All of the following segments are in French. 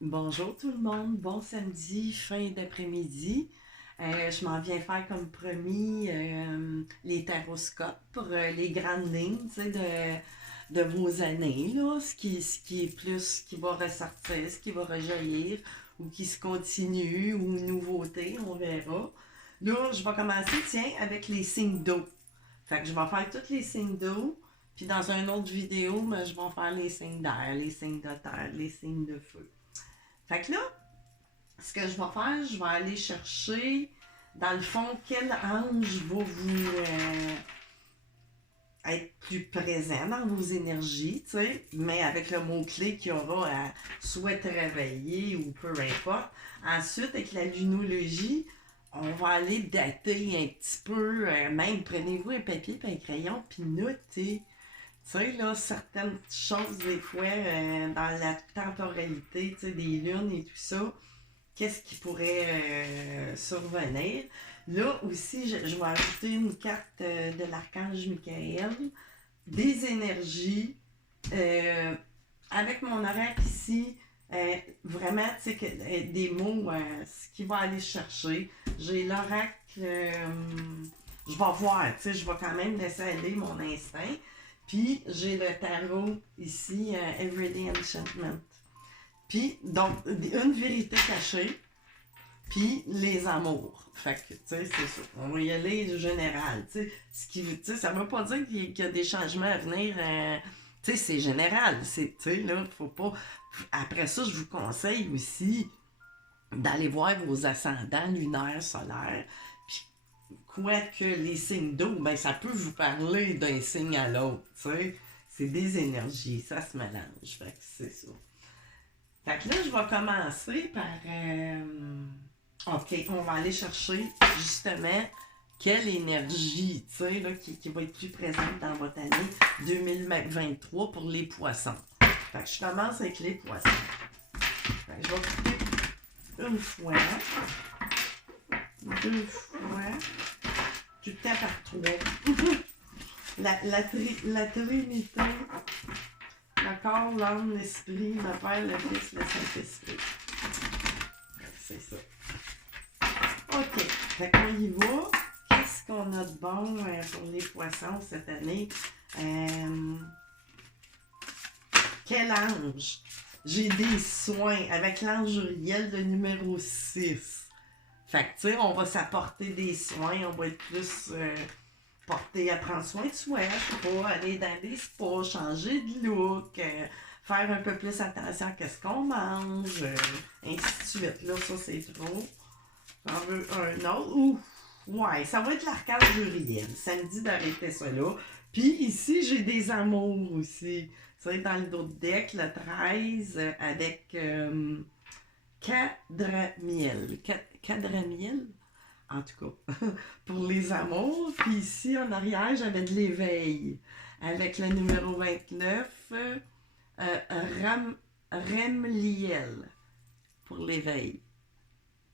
Bonjour tout le monde, bon samedi, fin d'après-midi. Je m'en viens faire comme promis les taroscopes pour les grandes lignes de vos années, là, ce qui est plus, ce qui va ressortir, ce qui va rejaillir, ou qui se continue, ou nouveauté, on verra. Là, je vais commencer, tiens, avec les signes d'eau. Fait que je vais faire tous les signes d'eau, puis dans une autre vidéo, ben, je vais faire les signes d'air, les signes de terre, les signes de feu. Fait que là, ce que je vais faire, je vais aller chercher, dans le fond, quel ange va vous être plus présent dans vos énergies, tu sais, mais avec le mot-clé qu'il y aura à soit te réveiller ou peu importe. Ensuite, avec la lunologie, on va aller dater un petit peu, même prenez-vous un papier et un crayon, puis notez. Tu sais, là, certaines choses, des fois, dans la temporalité, tu sais, des lunes et tout ça, qu'est-ce qui pourrait survenir. Là aussi, je vais ajouter une carte de l'archange Michael, des énergies, euh, avec mon oracle ici, vraiment, tu sais, des mots, ce qu'il va aller chercher. J'ai l'oracle, je vais voir, tu sais, je vais quand même laisser aller mon instinct. Puis j'ai le tarot ici, Everyday Enchantment. Puis, donc, une vérité cachée, puis les amours. Fait que, tu sais, c'est ça. On va y aller du général. Tu sais, ça veut pas dire qu'il y a des changements à venir. Tu sais, c'est général. Tu sais, là, faut pas. Après ça, je vous conseille aussi d'aller voir vos ascendants lunaires, solaires. Puis, quoique les signes d'eau, ben, ça peut vous parler d'un signe à l'autre. Tu sais, c'est des énergies. Ça se mélange. Fait que c'est ça. Fait que là, je vais commencer par. OK, on va aller chercher justement quelle énergie, tu sais, là, qui va être plus présente dans votre année 2023 pour les poissons. Fait que je commence avec les poissons. Fait que je vais couper une fois, deux fois, tout le temps par trois. La Trinité, le corps, l'âme, l'esprit, le Père, le Fils, le Saint-Esprit. C'est ça. OK. Fait qu'on y va. Qu'est-ce qu'on a de bon pour les poissons cette année? Quel ange? J'ai des soins avec l'ange Uriel, le numéro 6. Fait que, tu sais, on va s'apporter des soins. On va être plus porté à prendre soin de soi. Je sais pas, aller dans des spas, changer de look, faire un peu plus attention à ce qu'on mange, ainsi de suite. Là, ça, c'est trop. J'en veux un autre. Ouh, ouais, ça va être l'archange Uriel. Ça me dit d'arrêter ça là. Puis ici, j'ai des amours aussi. Ça va être dans le dos de deck, le 13, avec Cadramiel. Cadramiel? En tout cas, pour les amours. Puis ici, en arrière, j'avais de l'éveil. Avec le numéro 29, Ram, Remliel. Pour l'éveil.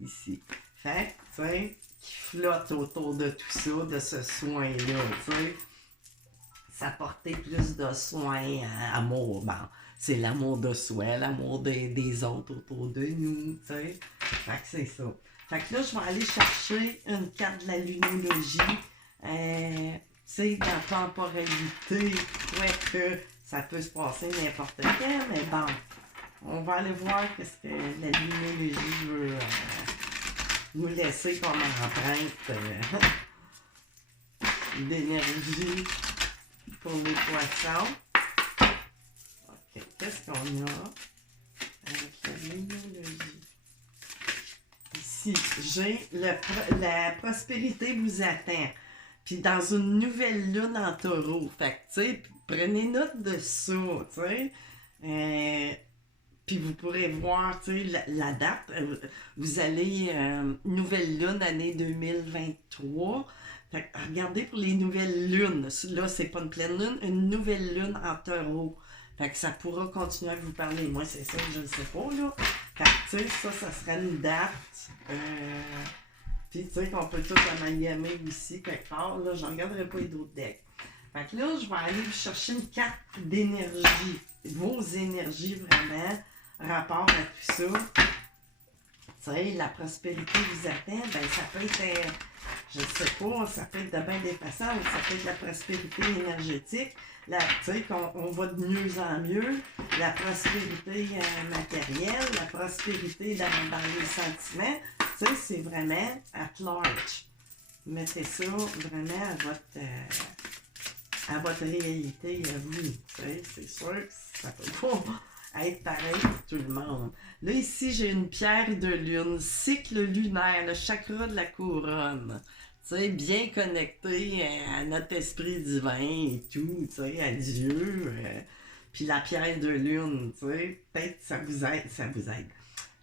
Ici. Fait que, tu sais, qui flotte autour de tout ça, de ce soin-là, tu sais. S'apporter plus de soins, amour, ben, c'est l'amour de soi, l'amour des autres autour de nous, tu sais. Fait que c'est ça. Fait que là, je vais aller chercher une carte de la lunologie, tu sais, dans la temporalité, que ça peut se passer n'importe quand, mais bon, on va aller voir qu'est-ce que la lunologie veut nous laisser comme empreinte d'énergie pour les poissons. OK, qu'est-ce qu'on a avec la lunologie? Ici, j'ai la prospérité vous attend. Puis dans une nouvelle lune en taureau. Fait que, tu sais, prenez note de ça, tu sais. Puis vous pourrez voir, tu sais, la date. Vous allez, nouvelle lune, année 2023. Fait que regardez pour les nouvelles lunes. Là, c'est pas une pleine lune, une nouvelle lune en taureau. Fait que ça pourra continuer à vous parler. Moi, c'est ça que je ne sais pas, là. Fait que, tu sais, ça serait une date. Puis, tu sais, qu'on peut tout amalgamer ici, quelque part. Là, je ne regarderai pas les autres decks. Fait que là, je vais aller vous chercher une carte d'énergie. Vos énergies, vraiment. rapport à tout ça. Tu sais, la prospérité vous attend, ben ça peut être, je sais pas, ça peut être de bien dépassant, ou ça peut être la prospérité énergétique, tu sais, qu'on va de mieux en mieux, la prospérité matérielle, la prospérité dans les sentiments, tu sais, c'est vraiment at large. Mettez ça vraiment à votre réalité, à vous. Tu sais, c'est sûr que ça peut pas être pareil pour tout le monde. Là, ici, j'ai une pierre de lune, cycle lunaire, le chakra de la couronne. Tu sais, bien connecté à notre esprit divin et tout, tu sais, à Dieu. Puis la pierre de lune, tu sais, peut-être ça vous aide, ça vous aide.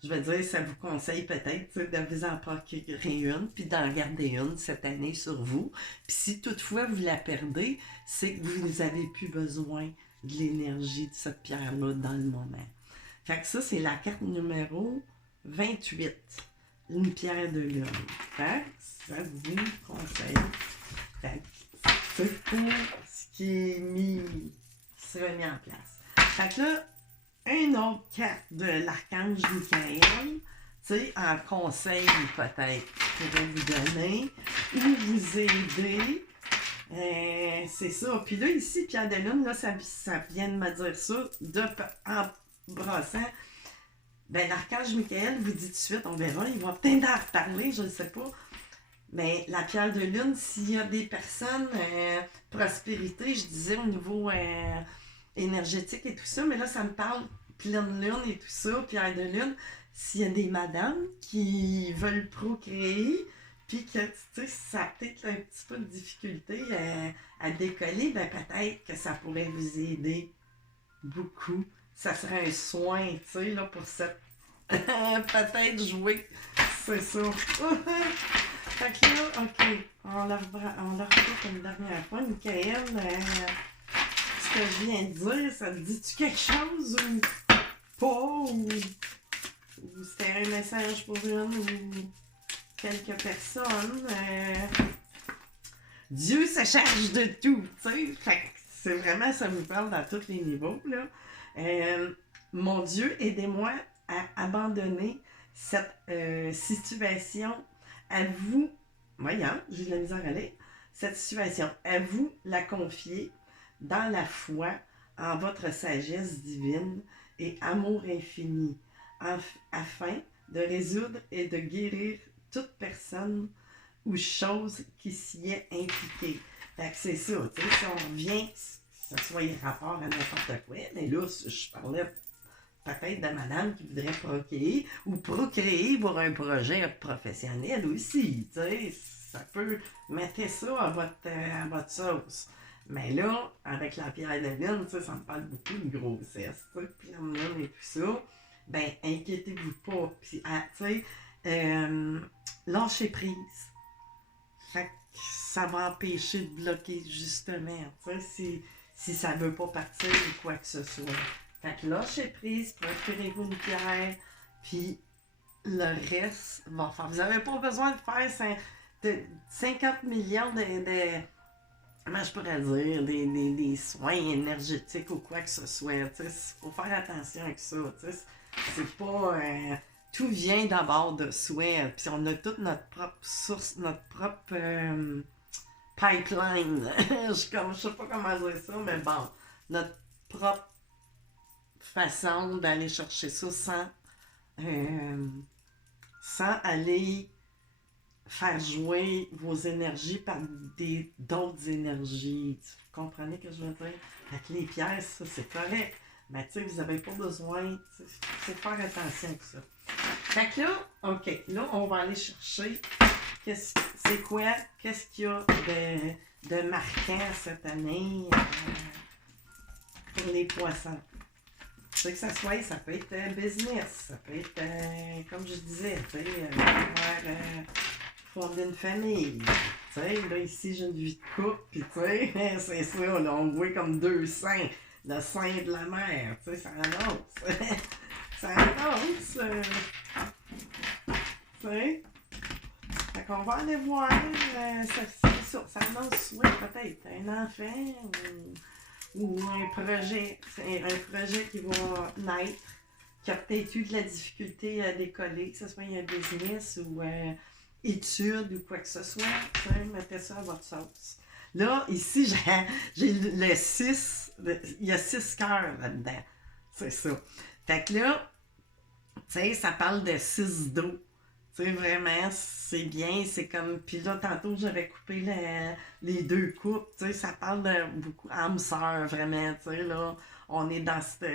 Je veux dire, ça vous conseille peut-être de vous en procurer une, puis d'en garder une cette année sur vous. Puis si toutefois vous la perdez, c'est que vous n'avez plus besoin de l'énergie de cette pierre-là dans le moment. Fait que ça, c'est la carte numéro 28. Une pierre de lune. Fait que ça vous conseille. Fait que c'est pour ce qui est qui sera mis en place. Fait que là, une autre carte de l'archange Michael, tu sais, en conseil peut-être, pourrait vous donner, ou vous aider. C'est ça. Puis là, ici, Pierre de Lune, là, ça vient de me dire ça, en brossant. Ben, l'archange Michael vous dit tout de suite, on verra, il va peut-être en reparler, je ne sais pas. Mais la pierre de lune, s'il y a des personnes, prospérité, je disais au niveau énergétique et tout ça, mais là, ça me parle pleine lune et tout ça, pierre de lune. S'il y a des madames qui veulent procréer, puis que, tu sais, ça a peut-être un petit peu de difficulté à décoller, ben peut-être que ça pourrait vous aider beaucoup. Ça serait un soin, tu sais, là, pour cette... peut-être jouer, c'est ça. Fait que là, ok, on la refait une dernière fois. Michael, ce que je viens de dire, ça te dit-tu quelque chose ou pas? Ou c'était un message pour une ou quelques personnes? Dieu se charge de tout, tu sais. Fait que c'est vraiment, ça vous parle dans tous les niveaux, là. Mon Dieu, aidez-moi à abandonner cette situation. À vous, voyons, j'ai de la misère à aller, cette situation, à vous la confier dans la foi en votre sagesse divine et amour infini, afin de résoudre et de guérir toute personne ou chose qui s'y est impliquée. Fait que c'est ça, tu sais, si on revient, que ce soit rapport à n'importe quoi, mais là, je parlais peut-être de madame qui voudrait procréer ou procréer pour un projet professionnel aussi, tu sais, ça peut mettre ça à votre sauce. Mais là, avec la pierre de lune, tu sais, ça me parle beaucoup de grossesse, tu sais, pleine lune et tout ça, ben, inquiétez-vous pas, puis, tu sais, lâchez prise. Fait que ça va empêcher de bloquer, justement, tu sais, si ça veut pas partir ou quoi que ce soit. Fait que lâchez prise, procurez-vous une pierre, puis le reste va faire. Vous n'avez pas besoin de faire 50 millions comment je pourrais dire, des soins énergétiques ou quoi que ce soit. Il faut faire attention avec ça. C'est pas... tout vient d'abord de soi. Puis on a toute notre propre source, notre propre pipeline. Je sais pas comment dire ça, mais bon. Notre propre façon d'aller chercher ça sans aller faire jouer vos énergies par d'autres énergies. Vous comprenez ce que je veux dire? Avec les pièces, ça, c'est correct. Mais tu sais, vous n'avez pas besoin, c'est faire attention à ça. Fait que là, ok, là, on va aller chercher c'est quoi, qu'est-ce qu'il y a de marquant cette année pour les poissons. Tu sais que ça peut être business, ça peut être, comme je disais, tu sais, fonder une famille. Tu sais, là, ici, j'ai une vie de couple, puis tu sais, c'est ça, là, on voit comme deux saints, le saint de la mer, tu sais, ça annonce. Ça annonce. Tu sais. Fait qu'on va aller voir, ça annonce, oui, peut-être, un enfant ou un projet qui va naître. qui a peut-être eu de la difficulté à décoller, que ce soit un business ou études ou quoi que ce soit, mettez ça à votre sauce. Là, ici, j'ai le 6, il y a 6 cœurs là-dedans. C'est ça. Fait que là, tu sais, ça parle de 6 dos. Tu sais, vraiment, c'est bien, c'est comme... Puis là, tantôt, j'avais coupé les deux coupes, tu sais, ça parle de beaucoup âme sœur, vraiment, tu sais, là, on est dans cette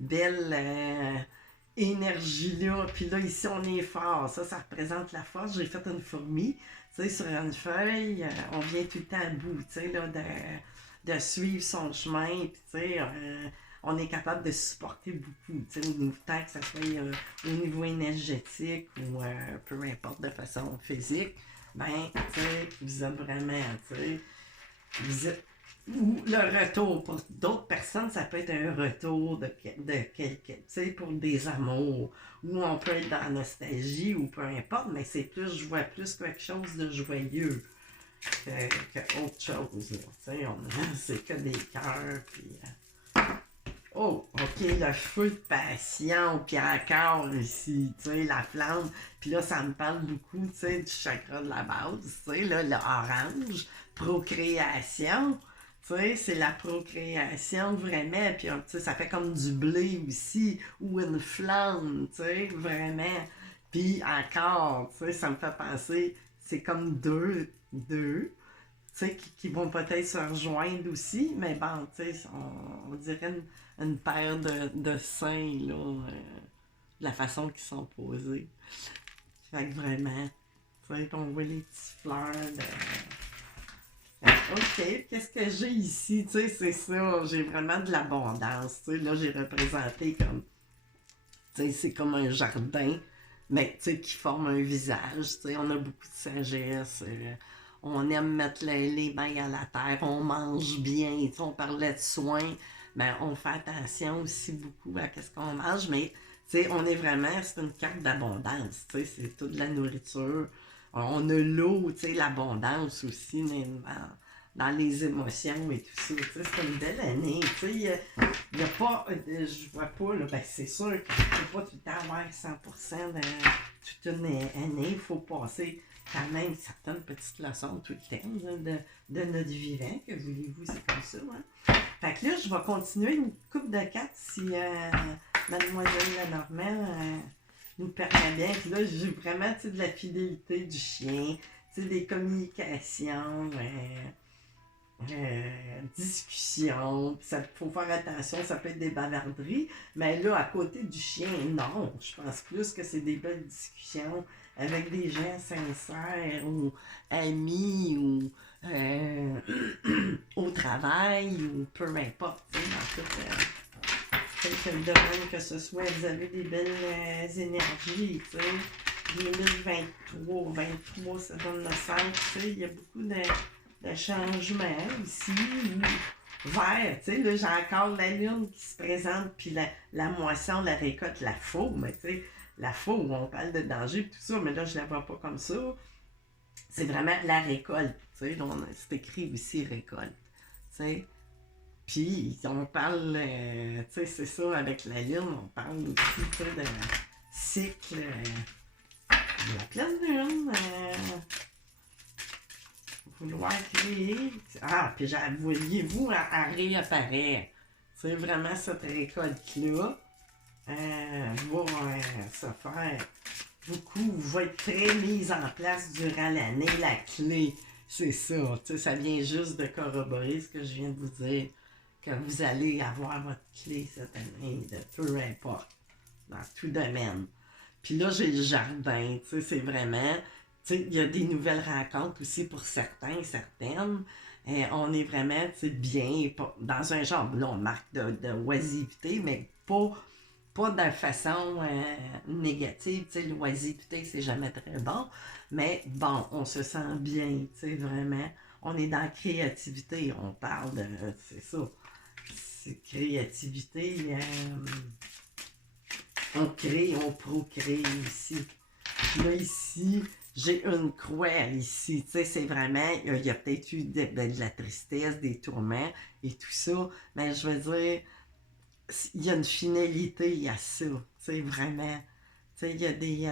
belle énergie-là, puis là, ici, on est fort, ça représente la force, j'ai fait une fourmi, tu sais, sur une feuille, on vient tout le temps à bout, tu sais, là, de suivre son chemin, puis tu sais... on est capable de supporter beaucoup, tu sais, tant que ce soit au niveau énergétique ou peu importe de façon physique, ben, tu sais, vous êtes vraiment, tu sais, vous êtes... Ou le retour, pour d'autres personnes, ça peut être un retour de quelqu'un, tu sais, pour des amours, ou on peut être dans la nostalgie, ou peu importe, mais c'est plus, je vois plus quelque chose de joyeux que autre chose, tu sais, c'est que des cœurs, puis... Oh, ok, le feu de passion, puis encore ici, tu sais, la flamme. Puis là, ça me parle beaucoup, tu sais, du chakra de la base, tu sais, là, l'orange, procréation. Tu sais, c'est la procréation vraiment. Puis, tu sais, ça fait comme du blé aussi, ou une flamme, tu sais, vraiment. Puis encore, tu sais, ça me fait penser, c'est comme deux, tu sais, qui vont peut-être se rejoindre aussi, mais bon, tu sais, on dirait une paire de seins, là, de la façon qu'ils sont posés. Fait que vraiment, tu sais, on voit les petites fleurs de... Ok, qu'est-ce que j'ai ici? Tu sais, c'est ça, j'ai vraiment de l'abondance, tu sais, là, j'ai représenté comme, tu sais, c'est comme un jardin, mais, tu sais, qui forme un visage, tu sais, on a beaucoup de sagesse, on aime mettre les mains à la terre, on mange bien, tu sais, on parlait de soins, mais on fait attention aussi beaucoup à ce qu'on mange, mais tu sais, on est vraiment, c'est une carte d'abondance, tu sais, c'est toute la nourriture. On a l'eau, tu sais, l'abondance aussi dans les émotions et tout ça, tu sais, c'est une belle année, tu sais, il n'y a pas, je vois pas, là, ben c'est sûr que tu ne peux pas tout le temps avoir 100% de toute une année, il faut passer quand même certaines petites leçons tout le temps de notre vivant, que voulez-vous, c'est comme ça, hein? Fait que là, je vais continuer une coupe de cartes si Mademoiselle Lenormand nous permet bien. Puis là, j'ai vraiment, tu sais, de la fidélité du chien, tu sais, des communications, discussions, puis ça faut faire attention, ça peut être des bavarderies, mais là, à côté du chien, non, je pense plus que c'est des belles discussions avec des gens sincères ou amis ou au travail ou peu importe, tu sais, dans tout quelque domaine que ce soit, vous avez des belles énergies, tu sais. 2023, ça donne le sens, tu sais, il y a beaucoup de changements ici, ou vert, tu sais, là, j'ai encore la lune qui se présente, puis la moisson, la récolte, la faux, mais tu sais, la faux, on parle de danger, tout ça, mais là, je la vois pas comme ça. C'est vraiment la récolte, tu sais, c'est écrit aussi récolte, tu sais. Puis, on parle, tu sais, c'est ça, avec la lune, on parle aussi, tu sais, de cycle, de la pleine lune, vouloir créer. Ah, puis voyez-vous, elle réapparaît. C'est vraiment cette récolte-là va se faire beaucoup, va être très mise en place durant l'année, la clé. C'est ça, tu sais, ça vient juste de corroborer ce que je viens de vous dire, que vous allez avoir votre clé cette année, de peu importe, dans tout domaine. Puis là, j'ai le jardin, tu sais, c'est vraiment, tu sais, il y a des nouvelles rencontres aussi pour certains et certaines. On est vraiment, tu sais, bien, dans un genre, là, on marque de oisiveté, mais pas de façon négative, tu sais, l'oisiveté, c'est jamais très bon, mais bon, on se sent bien, tu sais, vraiment. On est dans la créativité, on parle de, c'est ça, c'est créativité, on crée, on procrée ici. Là, ici, j'ai une croix ici, tu sais, c'est vraiment, il y a peut-être eu de la tristesse, des tourments et tout ça, mais je veux dire, il y a une finalité à ça, tu sais, vraiment. Tu sais, il y a des...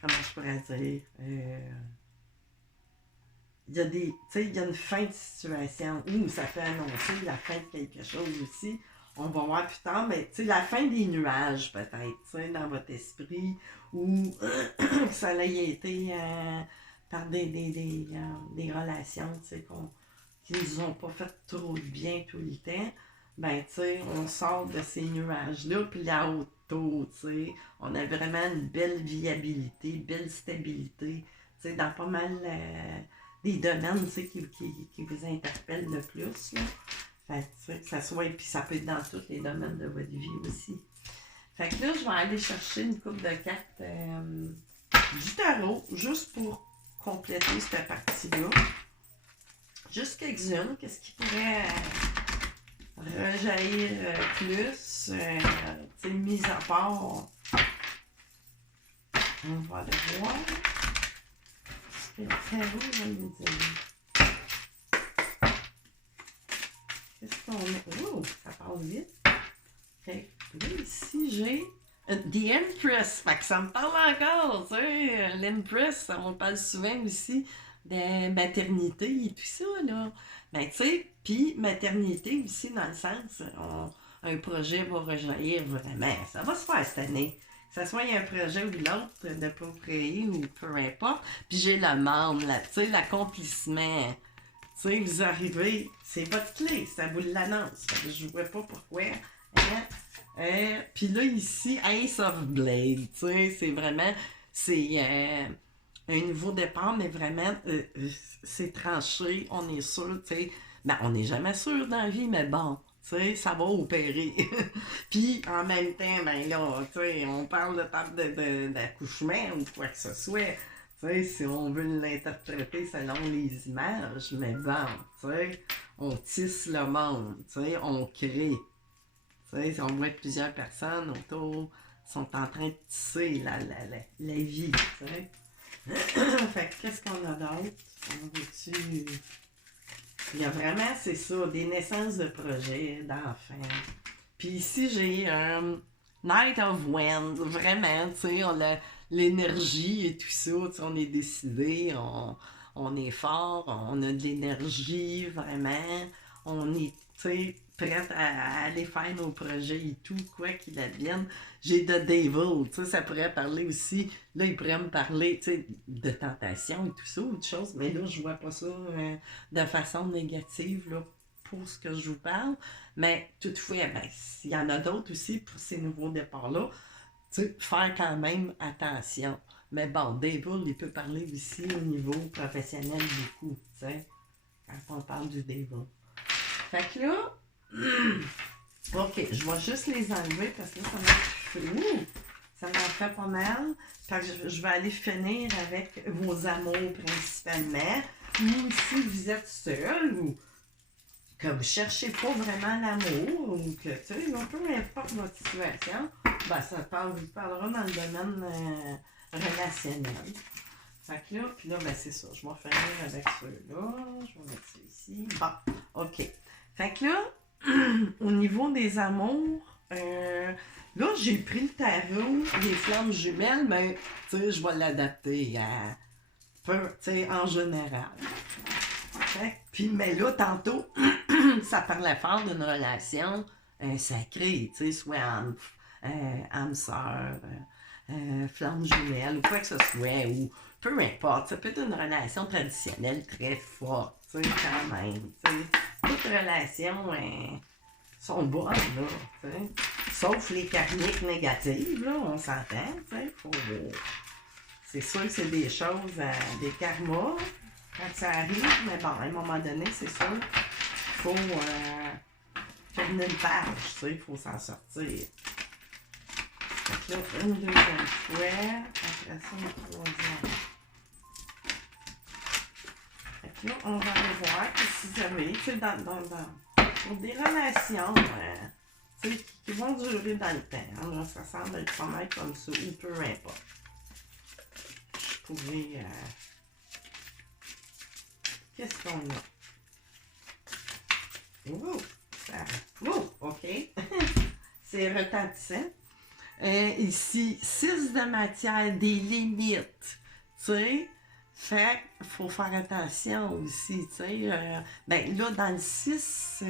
comment je pourrais dire? Il y a des... Tu sais, il y a une fin de situation où ça peut annoncer la fin de quelque chose aussi. On va voir plus tard, mais tu sais, la fin des nuages, peut-être, tu sais, dans votre esprit, où ça a été par des relations, tu sais, qui nous ont pas fait trop de bien tout le temps. Ben, tu sais, on sort de ces nuages-là, puis la auto, tu sais, on a vraiment une belle viabilité, belle stabilité, tu sais, dans pas mal des domaines, tu sais, qui vous interpellent le plus, là. Fait que, que ça soit, puis ça peut être dans tous les domaines de votre vie aussi. Fait que là, je vais aller chercher une coupe de cartes du tarot, juste pour compléter cette partie-là. Juste quelques-unes, qu'est-ce qui pourrait rejaillir plus, tu sais, mis à part. On va aller voir. Ce que le tarot va nous dire. Qu'est-ce qu'on a? Oh, ça passe vite. OK. Là, ici, j'ai The Empress. Fait que ça me parle encore, tu sais. L'Empress, on parle souvent aussi de maternité et tout ça, là. Ben, tu sais, puis maternité aussi, dans le sens, un projet va rejaillir vraiment. Ça va se faire cette année. Que ce soit un projet ou l'autre, de procréer ou peu importe. Puis j'ai la membre, là, tu sais, l'accomplissement. Tu sais, vous arrivez, c'est votre clé, ça vous l'annonce. Je ne vois pas pourquoi. Puis là, ici, Ace of Blade, tu sais, c'est vraiment, c'est un nouveau départ, mais vraiment, c'est tranché, on est sûr, tu sais. Ben, on n'est jamais sûr dans la vie, mais bon, tu sais, ça va opérer. Puis, en même temps, ben là, tu sais, on parle de table d'accouchement ou quoi que ce soit. Tu sais, si on veut l'interpréter selon les images, mais bon, tu sais, on tisse le monde, tu sais, on crée. Tu sais, on voit plusieurs personnes autour sont en train de tisser la vie, tu sais. Fait que qu'est-ce qu'on a d'autre? On veut-tu... Il y a vraiment, c'est ça, des naissances de projets, d'enfants. Puis ici, j'ai un Night of Wind, vraiment, tu sais, on a l'énergie et tout ça, tu sais, on est décidé, on est fort, on a de l'énergie, vraiment, on est, tu sais, prête à aller faire nos projets et tout, quoi qu'il advienne. J'ai The Devil, tu sais, ça pourrait parler aussi, là, il pourrait me parler, tu sais, de tentation et tout ça, ou de choses, mais là, je vois pas ça de façon négative, là, pour ce que je vous parle. Mais toutefois, ben, il y en a d'autres aussi pour ces nouveaux départs-là. Tu sais, faire quand même attention. Mais bon, Devil, il peut parler aussi au niveau professionnel beaucoup, tu sais, quand on parle du Devil. Fait que là, ok, je vais juste les enlever parce que là, ça m'en fait pas mal. Fait que je vais aller finir avec vos amours principalement. Ou si vous êtes seul ou que vous ne cherchez pas vraiment l'amour ou que, tu sais, peu importe votre situation, ben, vous parlera dans le domaine relationnel. Fait que là, puis là, ben, c'est ça. Je vais finir avec ceux-là. Je vais mettre ça ici. Bon, OK. Fait que là, au niveau des amours, là, j'ai pris le tarot, les flammes jumelles, mais, tu sais, je vais l'adapter à peu, tu sais, en général. Puis, mais là, tantôt, ça parlait fort d'une relation sacrée, tu sais, soit âme sœur, flamme jumelle, ou quoi que ce soit, ou peu importe. Ça peut être une relation traditionnelle très forte, tu sais, quand même. Tu sais. Toutes les relations sont bonnes, là, tu sais. Sauf les karmiques négatives, là, on s'entend, tu sais. C'est sûr que c'est des choses, des karmas, quand ça arrive, mais bon, à un moment donné, c'est sûr, il faut tourner une page, tu sais, il faut s'en sortir. Donc là, une deuxième fois, après ça, une troisième. Fait que là, on va aller voir que si vous avez, tu sais, pour des relations, tu sais, qui vont durer dans le temps, là, ça semble être pas mal comme ça, ou peu importe. Je pourrais... qu'est-ce qu'on a? Oh! Oh, OK. C'est retentissant. Ici, 6 de matière, des limites. Tu sais, fait qu'il faut faire attention aussi. Tu sais, ben là, dans le 6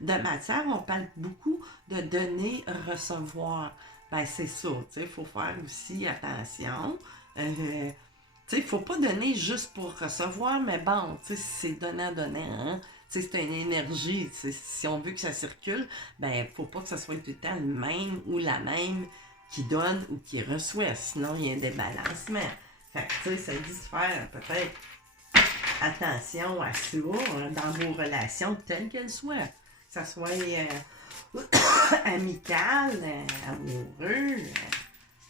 de matière, on parle beaucoup de donner, recevoir. Ben, c'est ça. Tu sais, il faut faire aussi attention. Tu sais, il ne faut pas donner juste pour recevoir, mais bon, tu sais, c'est donnant-donnant, hein. Tu sais, c'est une énergie. Si on veut que ça circule, ben, il ne faut pas que ce soit tout le temps le même ou la même qui donne ou qui reçoit. Sinon, il y a un débalancement. Fait que, tu sais, ça dit de faire peut-être attention à ça dans vos relations, telles qu'elles soient. Que ça soit amical, amoureux,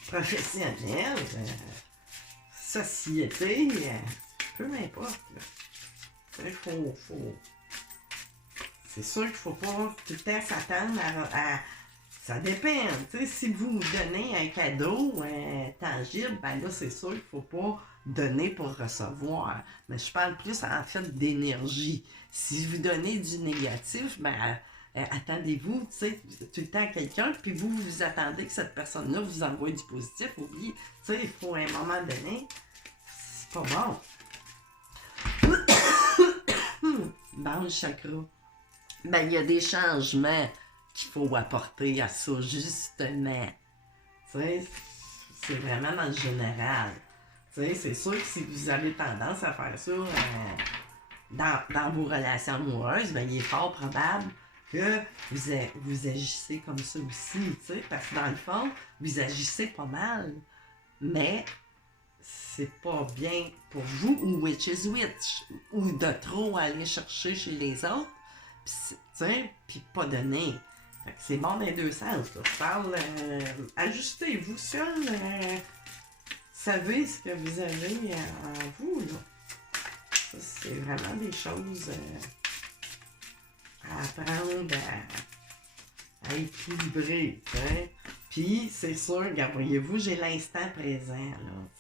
professionnel, société, peu importe. Il faut. C'est sûr qu'il ne faut pas tout le temps s'attendre à ça dépend. T'sais, si vous donnez un cadeau tangible, ben là, c'est sûr qu'il ne faut pas donner pour recevoir. Mais je parle plus en fait d'énergie. Si vous donnez du négatif, ben attendez-vous, tu sais, tout le temps à quelqu'un, puis vous attendez que cette personne-là vous envoie du positif. Oubliez, tu sais, il faut à un moment donné, c'est pas bon. Bon, le chakra. Ben, il y a des changements qu'il faut apporter à ça, justement. Tu sais, c'est vraiment dans le général. Tu sais, c'est sûr que si vous avez tendance à faire ça dans vos relations amoureuses, ben, il est fort probable que vous agissez comme ça aussi, tu sais, parce que dans le fond, vous agissez pas mal, mais c'est pas bien pour vous, ou which is which, ou de trop aller chercher chez les autres, puis pas donner. Fait que c'est bon dans les deux sens. Là. Je parle, ajustez-vous seul, savez ce que vous avez en vous. Là. Ça, c'est vraiment des choses à apprendre à équilibrer. T'sais. Puis, c'est sûr, voyez-vous, j'ai l'instant présent.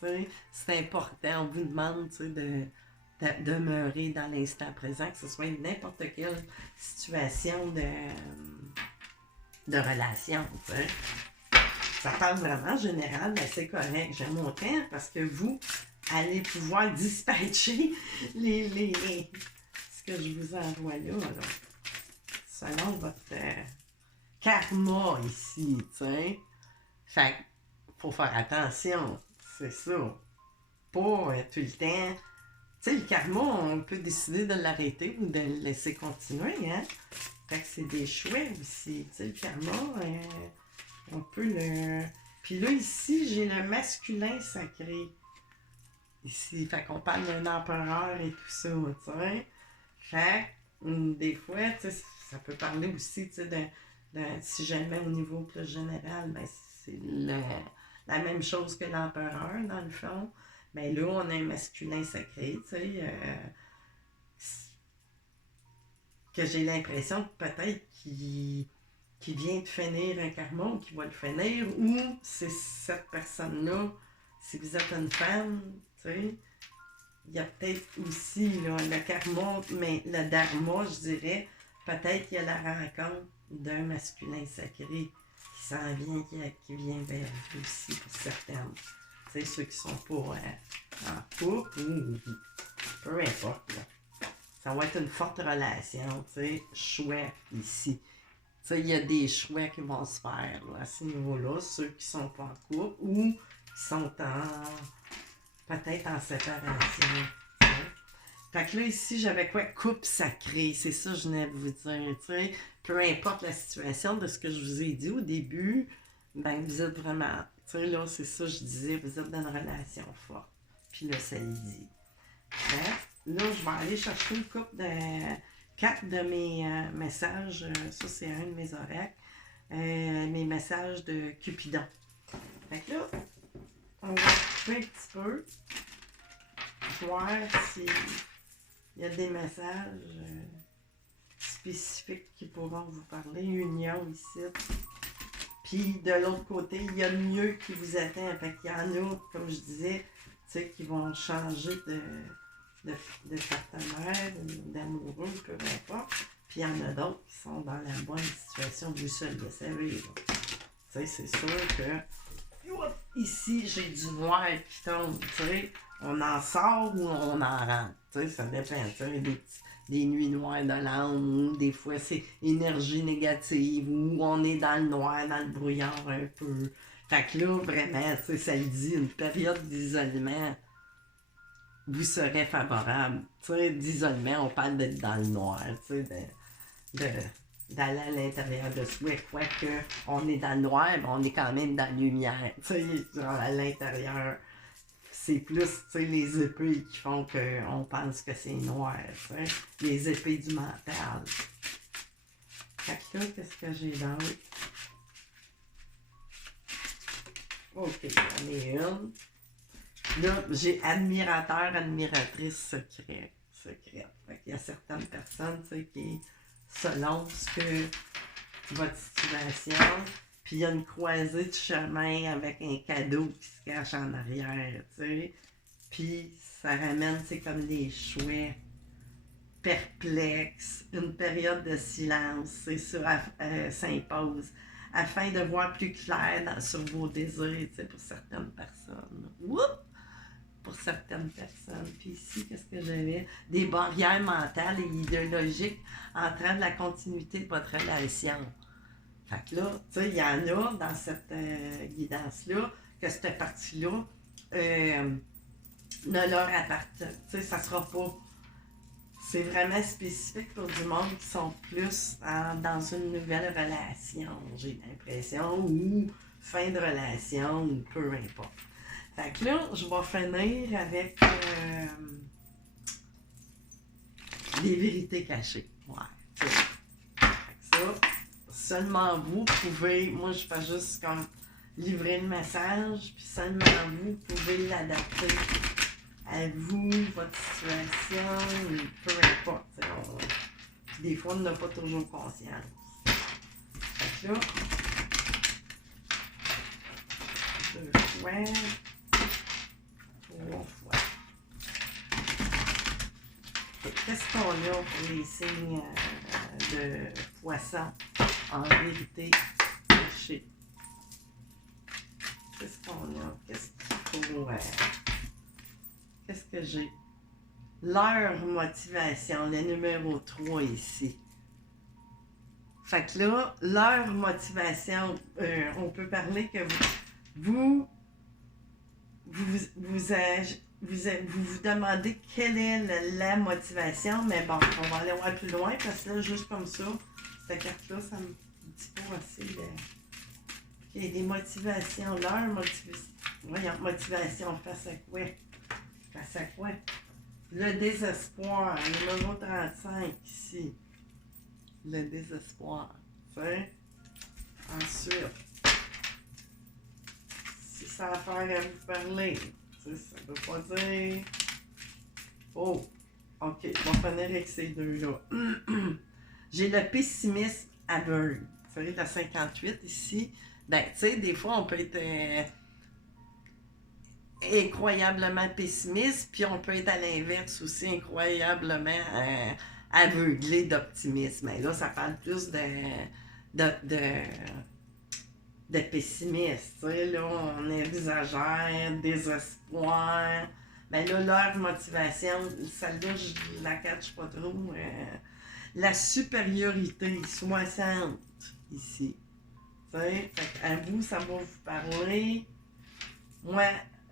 Là, c'est important. On vous demande de demeurer dans l'instant présent, que ce soit n'importe quelle situation de relation. T'sais. Ça parle vraiment en général, mais c'est correct. J'aime mon temps parce que vous allez pouvoir dispatcher ce que je vous envoie là. Selon votre karma ici, tu sais. Fait faut faire attention, c'est ça. Pas tout le temps. Tu sais, le karma, on peut décider de l'arrêter ou de le laisser continuer, hein. Fait que c'est des choix aussi. Tu sais, le karma, on peut le... Puis là, ici, j'ai le masculin sacré. Ici, fait qu'on parle d'un empereur et tout ça, tu sais. Fait des fois, tu sais, ça peut parler aussi, tu sais, si je le mets au niveau plus général, ben c'est la même chose que l'empereur, dans le fond. Mais là, on a un masculin sacré, tu sais, que j'ai l'impression que peut-être qu'il vient de finir un karma ou qu'il va le finir, ou c'est cette personne-là, si vous êtes une femme, tu sais, il y a peut-être aussi là, le karma, mais le dharma, je dirais, peut-être qu'il y a la rencontre d'un masculin sacré qui s'en vient, qui vient vers vous aussi pour certaines. Tu sais, ceux qui sont pas en couple ou peu importe. Là. Ça va être une forte relation, tu sais, choix ici. Tu sais, il y a des choix qui vont se faire là, à ce niveau-là, ceux qui sont pas en couple ou qui sont peut-être en séparation. Fait que là, ici, j'avais quoi? Couple sacré. C'est ça que je venais de vous dire, tu sais. Peu importe la situation de ce que je vous ai dit au début, ben vous êtes vraiment... Tu sais, là, c'est ça que je disais, vous êtes dans une relation forte. Puis là, ça y dit. Là, je vais aller chercher une couple de... 4 de mes messages. Ça, c'est un de mes oracles. Mes messages de Cupidon. Fait que là, on va couper un petit peu. Voir si... Il y a des messages spécifiques qui pourront vous parler. Union ici. Puis de l'autre côté, il y a mieux qui vous attend. Fait qu'il y en a, comme je disais, tu sais, qui vont changer de partenaire, d'amoureux, peu importe. Puis il y en a d'autres qui sont dans la bonne situation, vous seul le savez. Tu sais, c'est sûr que ici, j'ai du noir qui tombe, tu sais. On en sort ou on en rentre. Tu sais, ça dépend. Tu sais, des nuits noires de l'âme, ou des fois c'est énergie négative, ou on est dans le noir, dans le brouillard un peu. Fait que là, vraiment, tu sais, ça le dit, une période d'isolement vous serez favorable. Tu sais, d'isolement, on parle d'être dans le noir, tu sais, d'aller à l'intérieur de soi. Quoique, on est dans le noir, mais on est quand même dans la lumière. Tu sais, genre à l'intérieur, c'est plus, tu sais, les épées qui font qu'on pense que c'est noir, tu sais. Les épées du mental. Fait que là, qu'est-ce que j'ai d'autre? Ok, j'en ai une. Là, j'ai admirateur, admiratrice secret. Fait qu'il y a certaines personnes, tu sais, qui, selon ce que votre situation, puis il y a une croisée de chemin avec un cadeau qui se cache en arrière, tu sais. Puis ça ramène, c'est comme des choix perplexes, une période de silence, c'est ça, s'impose, afin de voir plus clair sur vos désirs, tu sais, pour certaines personnes. Oups! Pour certaines personnes. Puis ici, qu'est-ce que j'avais? Des barrières mentales et idéologiques entrant de la continuité de votre relation. Fait que là, tu sais, il y en a dans cette guidance-là, que cette partie-là ne leur appartient. Tu sais, ça sera pas. C'est vraiment spécifique pour du monde qui sont plus dans une nouvelle relation, j'ai l'impression, ou fin de relation, ou peu importe. Fait que là, je vais finir avec des vérités cachées. Ouais. Fait que ça, seulement vous pouvez, moi je fais juste comme livrer le message, puis seulement vous pouvez l'adapter à vous, votre situation, peu importe. Des fois, on n'a pas toujours conscience. Fait que là, 2 fois. 3 fois. Qu'est-ce qu'on a pour les signes de poisson en vérité cachée? Qu'est-ce qu'on a? Qu'est-ce qu'il faut... qu'est-ce que j'ai? Leur motivation, le numéro 3 ici. Fait que là, leur motivation, on peut parler que vous vous demandez quelle est la motivation, mais bon, on va aller voir plus loin parce que là, juste comme ça, cette carte-là, ça me dit pas assez de... Il y a des motivations, leur motivation. Voyons, motivation face à quoi? Face à quoi? Le désespoir, numéro 35 ici. Le désespoir. T'sais? Ensuite, si ça a affaire à vous parler, ça ne veut pas dire. Oh, ok, on va finir avec ces deux-là. J'ai le pessimisme aveugle. Vous savez, la 58 ici. Ben, tu sais, des fois, on peut être incroyablement pessimiste, puis on peut être à l'inverse aussi, incroyablement aveuglé d'optimisme. Et là, ça parle plus de pessimiste. Tu sais, là, on exagère, désespoir. Mais là, leur motivation, celle-là, je la catch pas trop. La supériorité, 60 ici. Tu sais, à vous, ça va vous parler. Moi,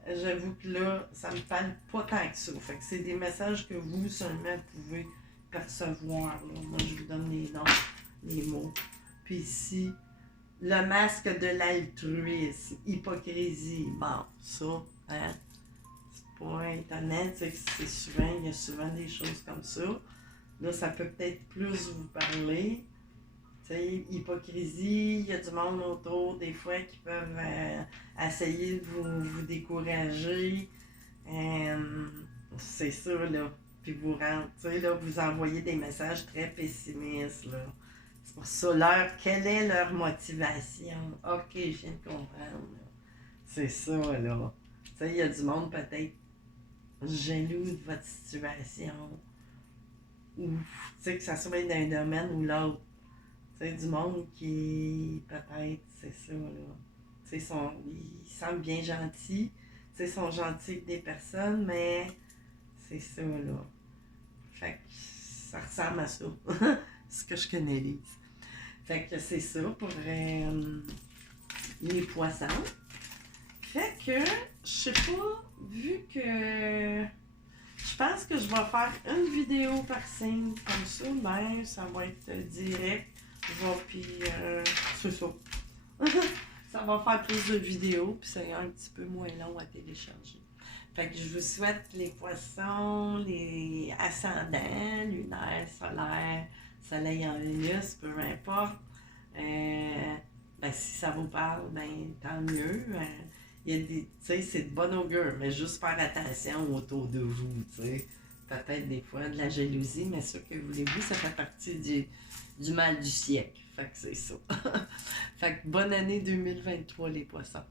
j'avoue que là, ça me parle pas tant que ça. Fait que c'est des messages que vous seulement pouvez percevoir. Là. Moi, je vous donne les noms, les mots. Puis ici, le masque de l'altruisme, hypocrisie. Bon, ça, hein, c'est pas étonnant, tu sais, que c'est souvent, il y a souvent des choses comme ça. Là, ça peut peut-être plus vous parler. Tu sais, hypocrisie, il y a du monde autour, des fois, qui peuvent essayer de vous décourager. C'est ça, là. Puis vous rendre, tu sais, là, vous envoyez des messages très pessimistes, là. C'est pour ça, quelle est leur motivation? Ok, je viens de comprendre, là. C'est ça, là. Tu sais, il y a du monde peut-être jaloux de votre situation. ou que ça soit dans un domaine ou l'autre. Tu sais, du monde qui, peut-être, c'est ça, là. Tu sais, ils semblent bien gentils. Tu sais, sont gentils avec des personnes, mais c'est ça, là. Fait que ça ressemble à ça. Ce que je canalise. Fait que c'est ça pour les poissons. Fait que, je sais pas, vu que je pense que je vais faire une vidéo par signe comme ça, ben ça va être direct. Je vais, puis c'est ça. Ça va faire plus de vidéos, puis c'est un petit peu moins long à télécharger. Fait que je vous souhaite les poissons, les ascendants, lunaires, solaires, soleil en Vénus, peu importe. Ben, si ça vous parle, ben tant mieux. Il y a des, tu sais, c'est de bon augure, mais juste faire attention autour de vous, tu sais. Peut-être des fois de la jalousie, mais ça que voulez-vous, ça fait partie du mal du siècle. Fait que c'est ça. Fait que bonne année 2023 les poissons.